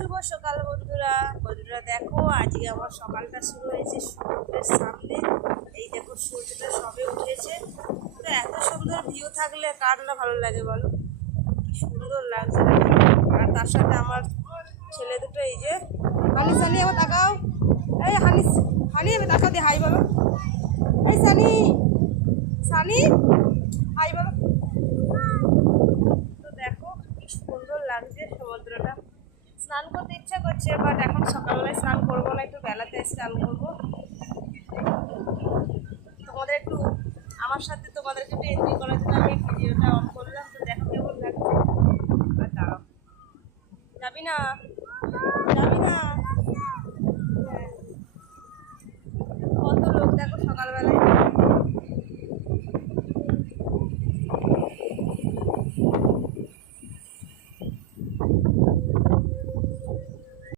শুভ সকাল বন্ধুরা। দেখো আজকে আমার সকালটা শুরু হয়েছে সমুদ্রের সামনে। এই দেখো সূর্যটা সবে উঠেছে। তো এত সুন্দর ভিউ থাকলে কার না ভালো লাগে বলো, কি সুন্দর লাগছে। আর তার সাথে আমার ছেলে দুটো, এই যে হানি সানি, আবার তাকাও, এই হানি হানি এবার তাকাও দিয়ে হাই বলো, এই সানি সানি হাই বলো। তো দেখো কি সুন্দর লাগছে সমুদ্রটা। স্নান করতে ইচ্ছা করছে, বাট এখন সকালবেলায় স্নান করবো না, একটু বেলাতে স্নান করবো। তোমাদের একটু আমার সাথে তোমাদেরকে একটু এনজয় করার জন্য আমি ভিডিওটা অন করলাম। তো দেখো কেমন লাগছে। আর দাঁড়াও, যাবি না?